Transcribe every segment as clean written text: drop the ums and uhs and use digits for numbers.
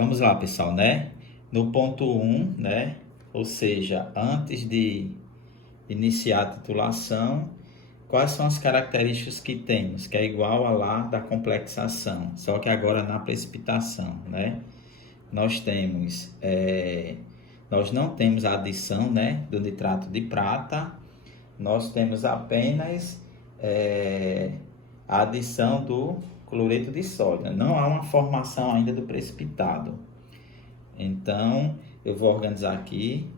Vamos lá, pessoal, né? No ponto 1, né? Ou seja, antes de iniciar a titulação, quais são as características que temos? Que é igual a lá da complexação, só que agora na precipitação, né? Nós temos, nós não temos a adição, né, do nitrato de prata, nós temos apenas a adição do cloreto de sódio. Não há uma formação ainda do precipitado. Então, eu vou organizar aqui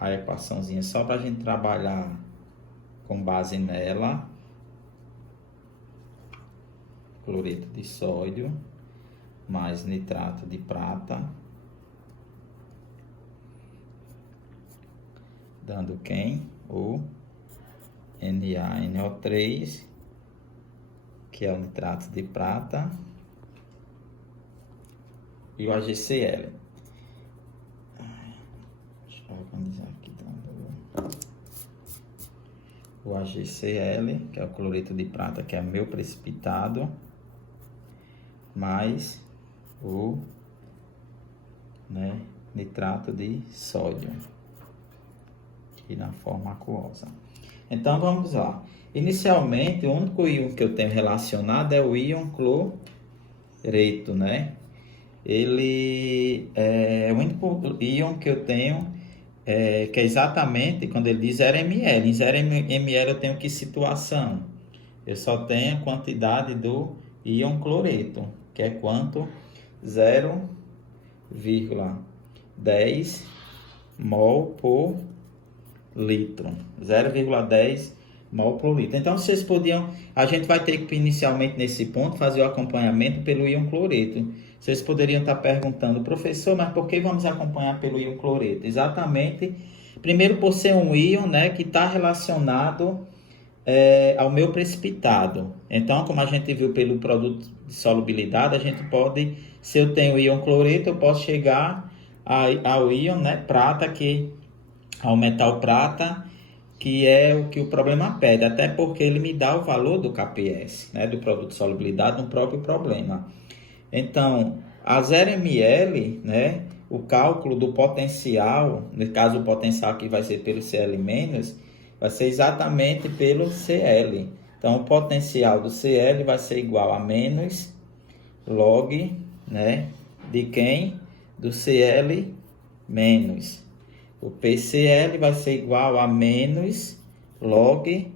a equaçãozinha só para a gente trabalhar com base nela. Cloreto de sódio mais nitrato de prata, dando quem? O NaNO3, que é o nitrato de prata, e o AgCl. Deixa eu organizar aqui. O AgCl, que é o cloreto de prata, que é meu precipitado, mais o nitrato de sódio, aqui na forma aquosa. Então, vamos lá. Inicialmente, o único íon que eu tenho relacionado é o íon cloreto, né? Ele é o único íon que eu tenho, que é exatamente quando ele diz 0ml. Em 0ml eu tenho que situação? Eu só tenho a quantidade do íon cloreto, que é quanto? 0,10 mol por litro. 0,10 mol por litro. Então, vocês podiam... A gente vai ter que, inicialmente, nesse ponto, fazer o acompanhamento pelo íon cloreto. Vocês poderiam estar perguntando, professor, mas por que vamos acompanhar pelo íon cloreto? Exatamente, primeiro por ser um íon, né, que está relacionado ao meu precipitado. Então, como a gente viu pelo produto de solubilidade, a gente pode, se eu tenho íon cloreto, eu posso chegar ao íon, né, prata, ao metal prata, que é o que o problema pede, até porque ele me dá o valor do KPS, né, do produto de solubilidade no próprio problema. Então, a 0ml, né, o cálculo do potencial, no caso o potencial aqui vai ser pelo Cl-, vai ser exatamente pelo Cl. Então, o potencial do Cl vai ser igual a menos log, né, de quem? Do Cl menos. O PCl vai ser igual a menos log,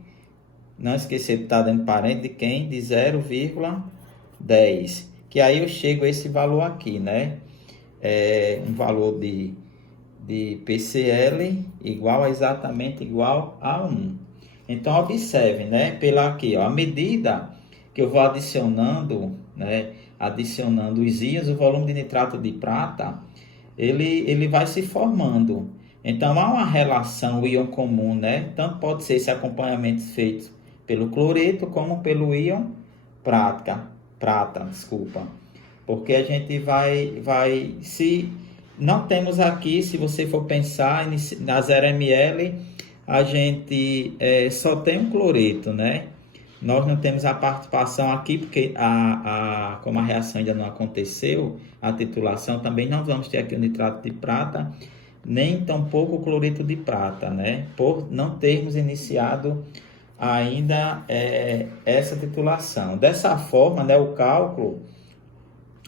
não esquecer de estar dando parênteses, de quem? De 0,10. Que aí eu chego a esse valor aqui, né? Um valor de PCl exatamente igual a 1. Então, observe, né? Pela aqui, ó, à medida que eu vou adicionando, né? Adicionando os íons, o volume de nitrato de prata, ele vai se formando. Então, há uma relação íon comum, né? Tanto pode ser esse acompanhamento feito pelo cloreto, como pelo íon prata, desculpa. Porque a gente vai se não temos aqui, se você for pensar na 0ml, a gente só tem um cloreto, né? Nós não temos a participação aqui, porque como a reação ainda não aconteceu, a titulação, também não vamos ter aqui o nitrato de prata, nem tampouco o cloreto de prata, né? Por não termos iniciado ainda essa titulação. Dessa forma, né, o cálculo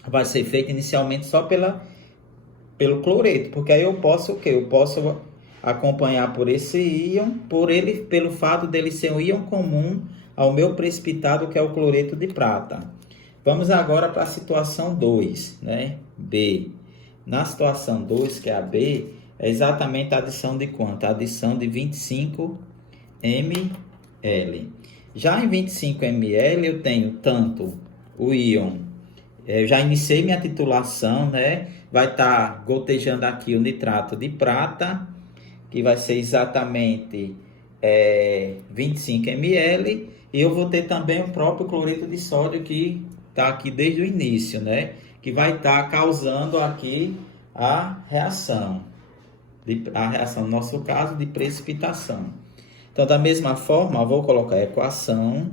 vai ser feito inicialmente só pelo cloreto, porque aí eu posso o quê? Eu posso acompanhar por esse íon, pelo fato dele ser um íon comum ao meu precipitado, que é o cloreto de prata. Vamos agora para a situação 2, né? B. Na situação 2, que é a B, é exatamente a adição de quanto? A adição de 25 ml. Já em 25 ml eu tenho tanto o íon, eu já iniciei minha titulação, né? Vai estar gotejando aqui o nitrato de prata, que vai ser exatamente 25 ml, e eu vou ter também o próprio cloreto de sódio, que está aqui desde o início, né? Que vai estar causando aqui a reação, no nosso caso, de precipitação. Então, da mesma forma, eu vou colocar a equação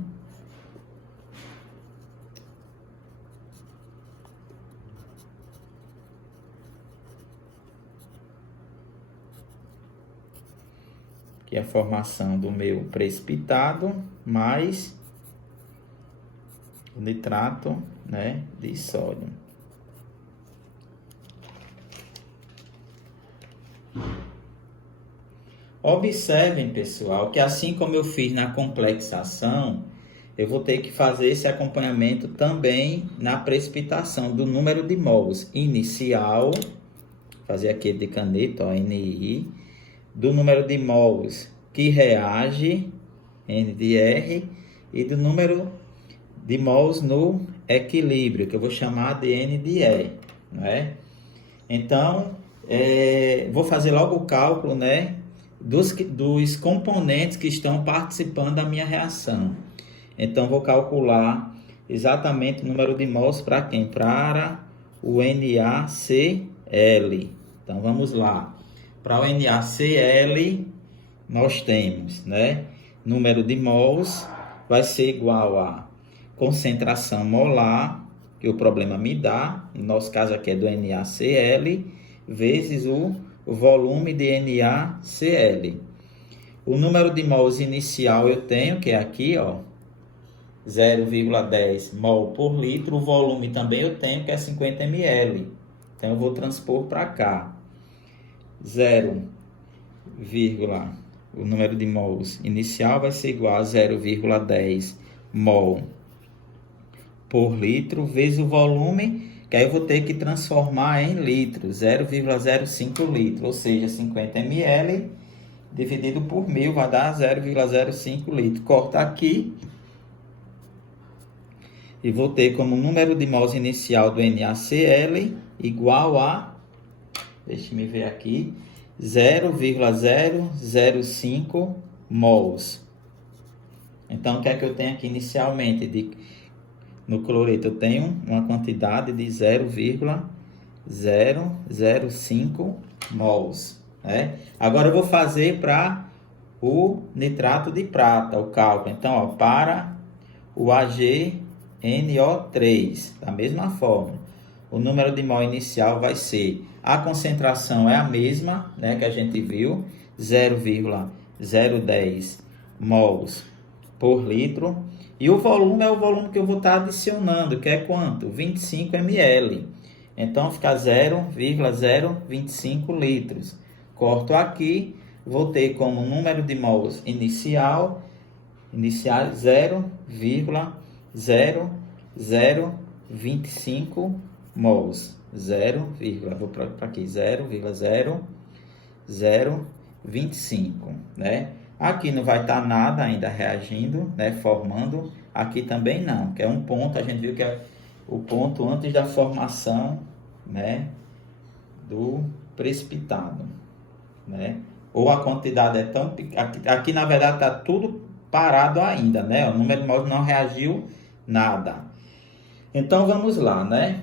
que é a formação do meu precipitado mais o nitrato, né, de sódio. Observem, pessoal, que assim como eu fiz na complexação, eu vou ter que fazer esse acompanhamento também na precipitação do número de mols inicial, fazer aqui de caneta, ó, NI, do número de mols que reage, N de R, e do número de mols no equilíbrio, que eu vou chamar de N de E, não é? Então, vou fazer logo o cálculo, né, dos componentes que estão participando da minha reação. Então, vou calcular exatamente o número de mols para quem? Para o NaCl. Então, vamos lá. Para o NaCl, nós temos, né, número de mols vai ser igual a concentração molar, que o problema me dá, no nosso caso aqui é do NaCl, vezes o volume de NaCl. O número de mols inicial eu tenho, que é aqui, ó, 0,10 mol por litro. O volume também eu tenho, que é 50 ml. Então, eu vou transpor para cá. O número de mols inicial vai ser igual a 0,10 mol por litro, vezes o volume, que aí eu vou ter que transformar em litros, 0,05 litro, ou seja, 50 ml dividido por 1000 vai dar 0,05 litro. Corta aqui e vou ter como número de mols inicial do NaCl igual a, deixa-me ver aqui, 0,005 mols. Então, o que é que eu tenho aqui inicialmente? No cloreto eu tenho uma quantidade de 0,005 mols. Né? Agora eu vou fazer para o nitrato de prata, o cálculo. Então, ó, para o AgNO3, da mesma forma, o número de mol inicial vai ser, a concentração é a mesma, né, que a gente viu, 0,010 mols por litro. E o volume é o volume que eu vou estar adicionando, que é quanto? 25 ml. Então, fica 0,025 litros. Corto aqui, vou ter como número de mols inicial 0,0025 mols. Vou para aqui, 0,0025, né? Aqui não vai estar nada ainda reagindo, né, formando. Aqui também não, que é um ponto, a gente viu que é o ponto antes da formação, né, do precipitado, né? Ou a quantidade é tão... Aqui na verdade está tudo parado ainda, né? O número de mols não reagiu nada. Então vamos lá, né?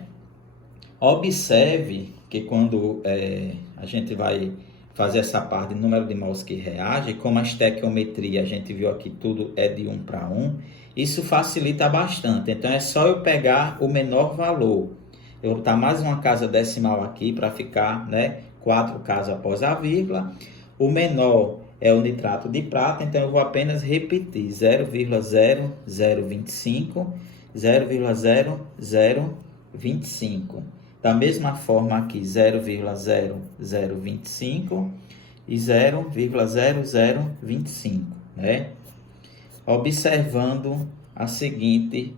Observe que quando a gente vai fazer essa parte de número de mols que reage, como a estequiometria, a gente viu aqui, tudo é de 1 para 1, isso facilita bastante. Então, é só eu pegar o menor valor. Eu vou botar mais uma casa decimal aqui para ficar, né, 4 casas após a vírgula. O menor é o nitrato de prata, então eu vou apenas repetir 0,0025, 0,0025. Da mesma forma aqui, 0,0025 e 0,0025, né? Observando a seguinte,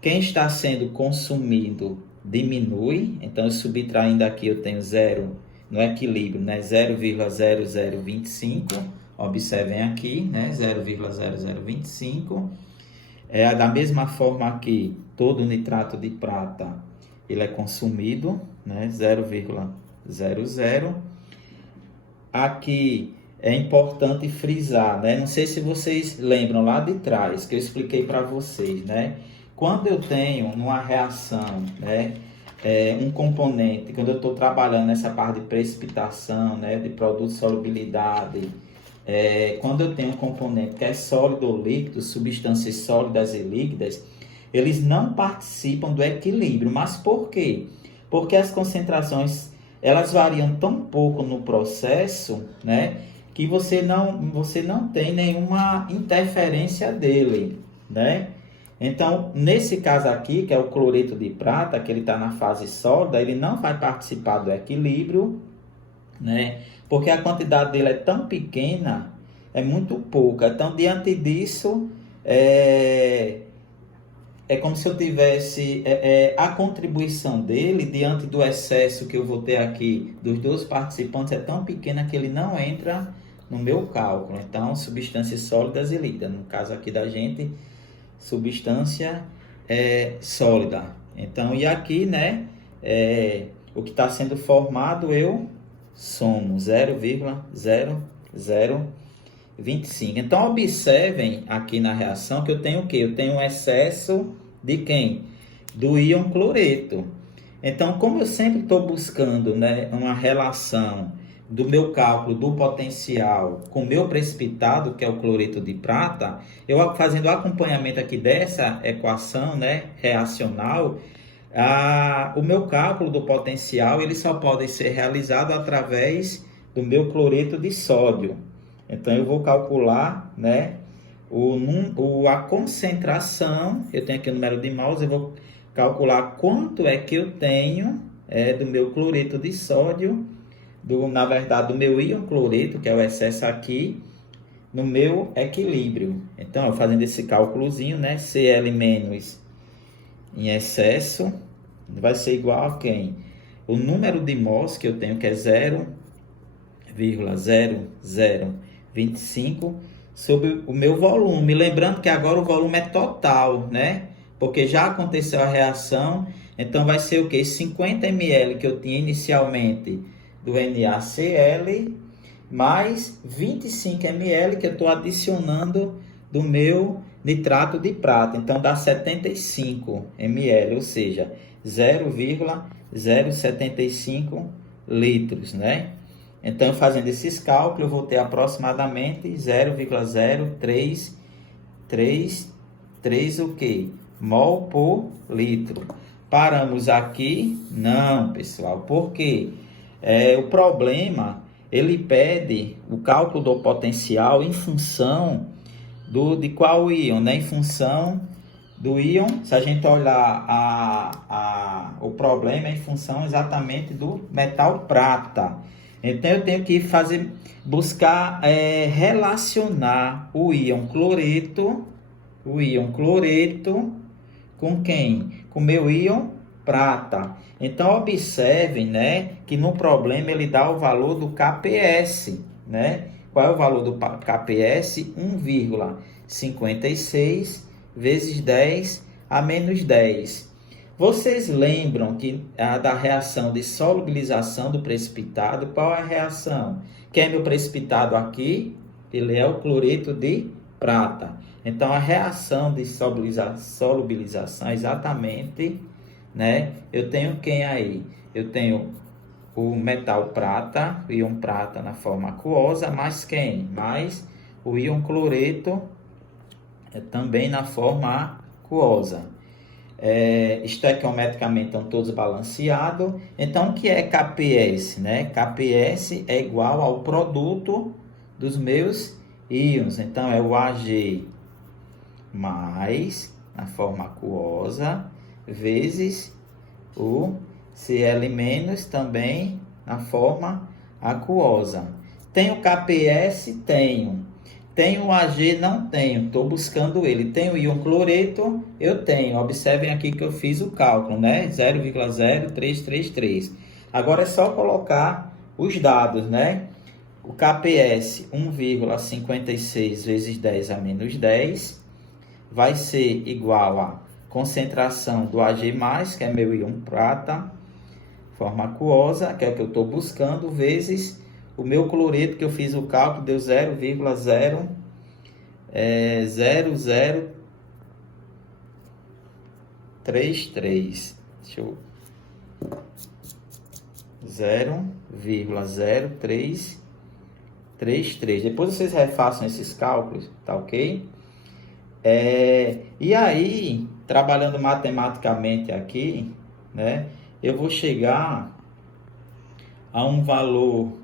quem está sendo consumido diminui, então eu subtraindo aqui eu tenho 0 no equilíbrio, né? 0,0025, observem aqui, né? 0,0025. Da mesma forma aqui, todo nitrato de prata ele é consumido, né? 0,00. Aqui é importante frisar, né? Não sei se vocês lembram lá de trás, que eu expliquei para vocês, né? Quando eu tenho numa reação, né, um componente, quando eu estou trabalhando nessa parte de precipitação, né, de produto de solubilidade, quando eu tenho um componente que é sólido ou líquido, substâncias sólidas e líquidas, eles não participam do equilíbrio. Mas por quê? Porque as concentrações, elas variam tão pouco no processo, né, que você não tem nenhuma interferência dele, né? Então, nesse caso aqui, que é o cloreto de prata, que ele está na fase sólida, ele não vai participar do equilíbrio, né? Porque a quantidade dele é tão pequena, é muito pouca. Então, diante disso, é como se eu tivesse a contribuição dele diante do excesso que eu vou ter aqui dos dois participantes é tão pequena que ele não entra no meu cálculo. Então, substâncias sólidas e líquidas. No caso aqui da gente, substância sólida. Então, e aqui, né, o que está sendo formado eu somo 0,0025. Então, observem aqui na reação que eu tenho o quê? Eu tenho um excesso de quem? Do íon cloreto. Então, como eu sempre estou buscando, né, uma relação do meu cálculo do potencial com o meu precipitado, que é o cloreto de prata, eu fazendo o acompanhamento aqui dessa equação, né, reacional, o meu cálculo do potencial ele só pode ser realizado através do meu cloreto de sódio. Então, eu vou calcular, né, a concentração, eu tenho aqui o número de mols, eu vou calcular quanto é que eu tenho do meu cloreto de sódio, na verdade, do meu íon cloreto, que é o excesso aqui, no meu equilíbrio. Então, fazendo esse cálculozinho, né, Cl- em excesso, vai ser igual a quem? O número de mols que eu tenho, que é 0,0025, sobre o meu volume. Lembrando que agora o volume é total, né? Porque já aconteceu a reação, então vai ser o quê? 50 ml que eu tinha inicialmente do NaCl, mais 25 ml que eu estou adicionando do meu nitrato de prata. Então, dá 75 ml, ou seja, 0,075 litros, né? Então, fazendo esses cálculos, eu vou ter aproximadamente 0,0333 o quê? Mol por litro. Paramos aqui? Não, pessoal. Por quê? O problema, ele pede o cálculo do potencial em função de qual íon, né? Em função do íon, se a gente olhar o problema é em função exatamente do metal prata. Então, eu tenho que buscar relacionar o íon cloreto com quem? Com o meu íon prata. Então, observem, né, que no problema ele dá o valor do KPS, né? Qual é o valor do KPS? 1,56 vezes 10 a menos 10. Vocês lembram que da reação de solubilização do precipitado? Qual é a reação? Quem é meu precipitado aqui? Ele é o cloreto de prata. Então, a reação de solubilização é exatamente, né? Eu tenho quem aí? Eu tenho o metal prata, o íon prata na forma aquosa, mais quem? Mais o íon cloreto também na forma aquosa. Estequiometricamente estão todos balanceados. Então, o que é KPS? Né? KPS é igual ao produto dos meus íons. Então, é o Ag mais, na forma aquosa, vezes o Cl- também na forma aquosa. Tem o KPS? Tenho. Tem o Ag? Não tenho. Estou buscando ele. Tem o íon cloreto? Eu tenho. Observem aqui que eu fiz o cálculo, né? 0,0333. Agora é só colocar os dados, né? O KPS 1,56 vezes 10 a menos 10 vai ser igual a concentração do Ag+, que é meu íon prata, forma aquosa, que é o que eu estou buscando, vezes o meu cloreto, que eu fiz o cálculo, deu 0,0033. Deixa eu... 0,0333. Depois vocês refaçam esses cálculos, tá ok? E aí, trabalhando matematicamente aqui, né, eu vou chegar a um valor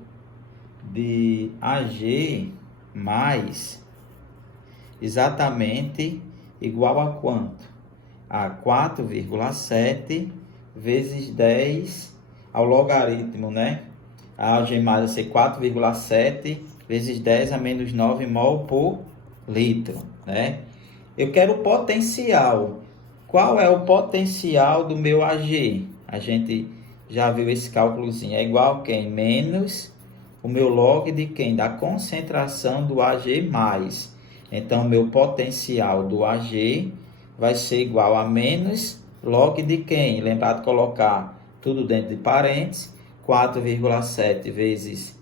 de Ag mais exatamente igual a quanto? A 4,7 vezes 10 ao logaritmo, né? A Ag mais vai ser 4,7 vezes 10 a menos 9 mol por litro, né? Eu quero o potencial. Qual é o potencial do meu Ag? A gente já viu esse cálculozinho. É igual a quem? Menos o meu log de quem? Da concentração do Ag+. Então, meu potencial do Ag vai ser igual a menos log de quem? Lembrar de colocar tudo dentro de parênteses. 4,7 vezes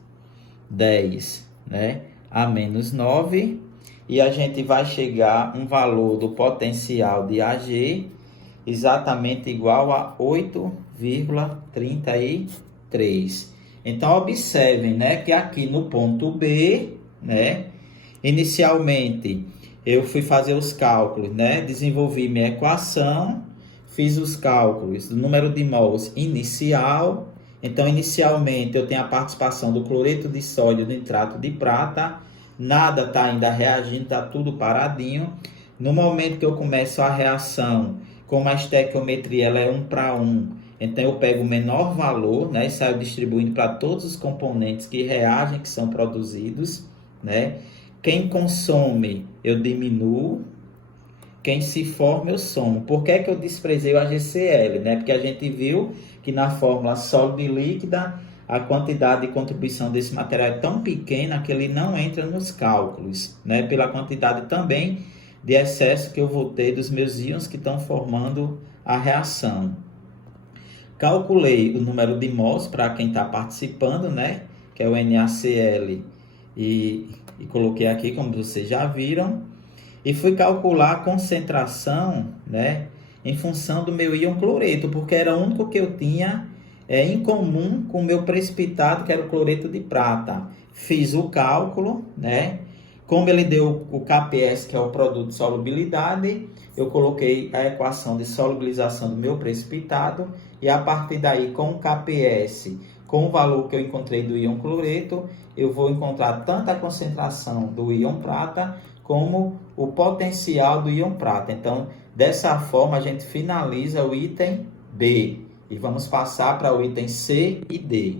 10, né? A menos 9. E a gente vai chegar a um valor do potencial de Ag exatamente igual a 8,33. Então, observem, né, que aqui no ponto B, né, inicialmente eu fui fazer os cálculos, né, desenvolvi minha equação, fiz os cálculos do número de mols inicial. Então, inicialmente eu tenho a participação do cloreto de sódio e do nitrato de prata. Nada está ainda reagindo, está tudo paradinho. No momento que eu começo a reação, como a estequiometria ela é 1:1, então eu pego o menor valor, né, e saio distribuindo para todos os componentes que reagem, que são produzidos, né? Quem consome, eu diminuo. Quem se forma, eu somo. Por que que eu desprezei o AgCl, né? Porque a gente viu que na fórmula sólida e líquida, a quantidade de contribuição desse material é tão pequena que ele não entra nos cálculos, né? Pela quantidade também de excesso que eu vou ter dos meus íons que estão formando a reação. Calculei o número de mols para quem está participando, né? Que é o NaCl. E coloquei aqui, como vocês já viram. E fui calcular a concentração, né? Em função do meu íon cloreto, porque era o único que eu tinha em comum com o meu precipitado, que era o cloreto de prata. Fiz o cálculo, né? Como ele deu o KPS, que é o produto de solubilidade, eu coloquei a equação de solubilização do meu precipitado e a partir daí, com o KPS, com o valor que eu encontrei do íon cloreto, eu vou encontrar tanto a concentração do íon prata como o potencial do íon prata. Então, dessa forma, a gente finaliza o item B e vamos passar para o item C e D.